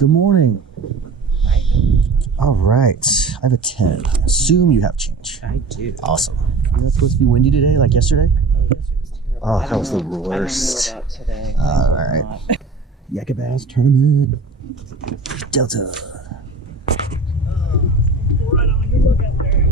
Good morning. All right. I have a 10. I assume you have change. I do. Awesome. You know it's supposed to be windy today, like yesterday? Oh, yes, it was terrible. Oh, that was the worst. I don't know about today. All right. Yakabass tournament. Delta. Right on, good look out there.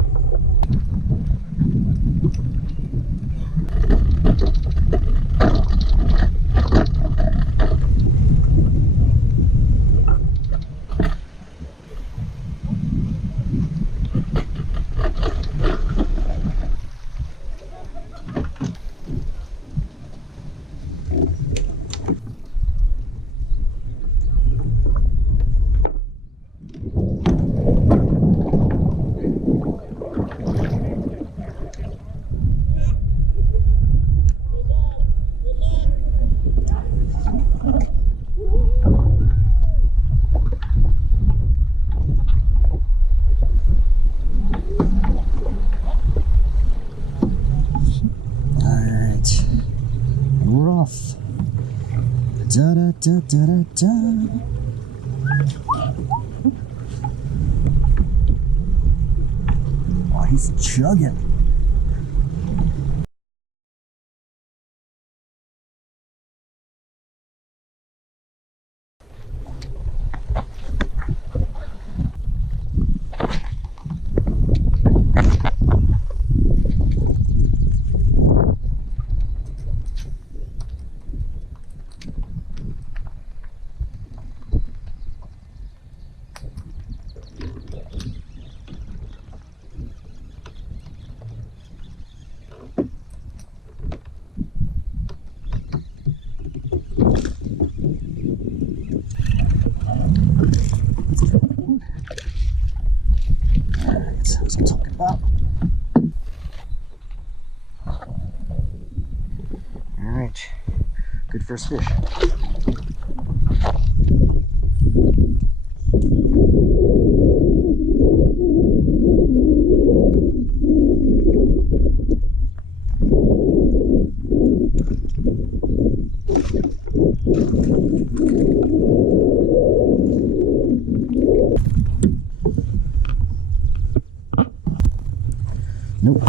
We're off. Da da da da da da. Oh, he's chugging. That's what I'm talking about. All right, good first fish. Nope.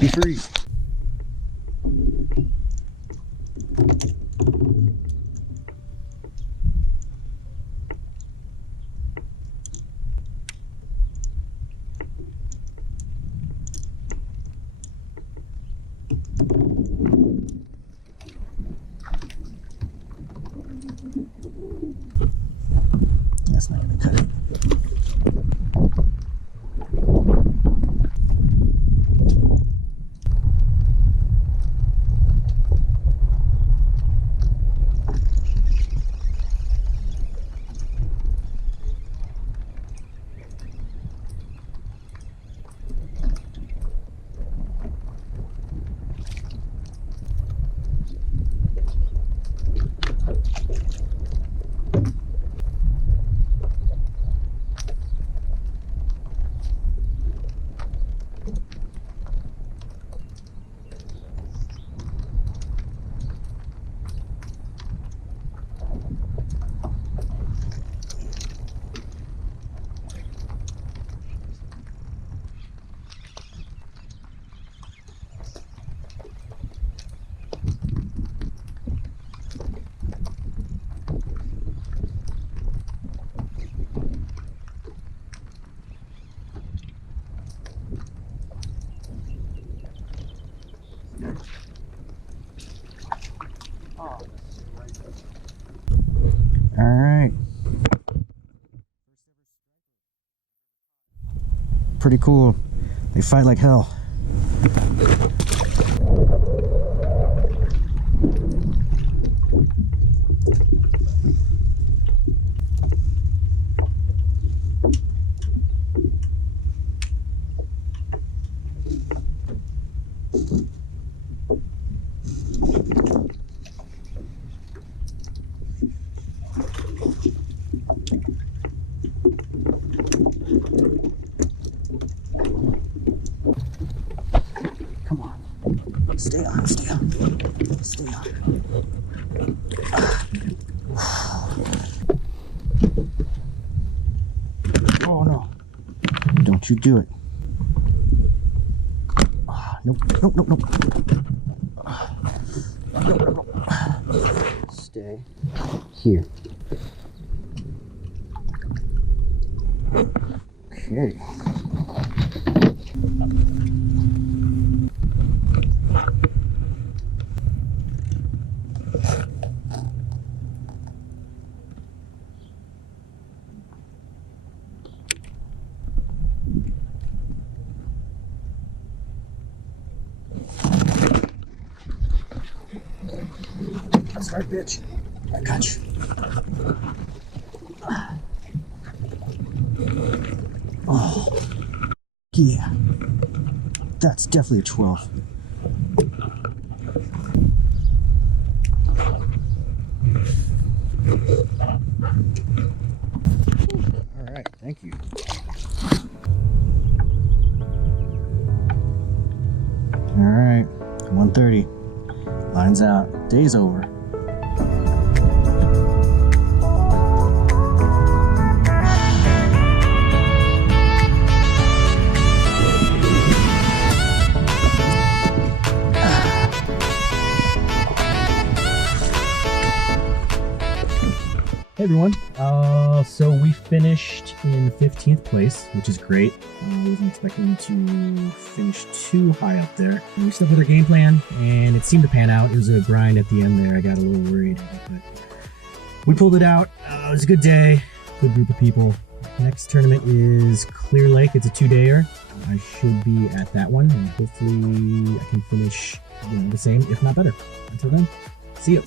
Be free. That's not gonna cut it. pretty cool. They fight like hell. Come on. Stay on, stay on. Stay on. Oh no. Don't you do it. Nope, nope, nope, nope. Nope, nope, nope. Stay here. Okay. That's right, bitch. I got you. Oh, yeah. That's definitely a 12. All right, thank you. All right, 1:30. Line's out. Day's over. Hey everyone, so we finished in 15th place, which is great. I wasn't expecting to finish too high up there. We stuck with our game plan, and it seemed to pan out. It was a grind at the end there. I got a little worried, but we pulled it out. It was a good day, good group of people. Next tournament is Clear Lake. It's a 2-dayer. I should be at that one, and hopefully I can finish the same, if not better. Until then, see you.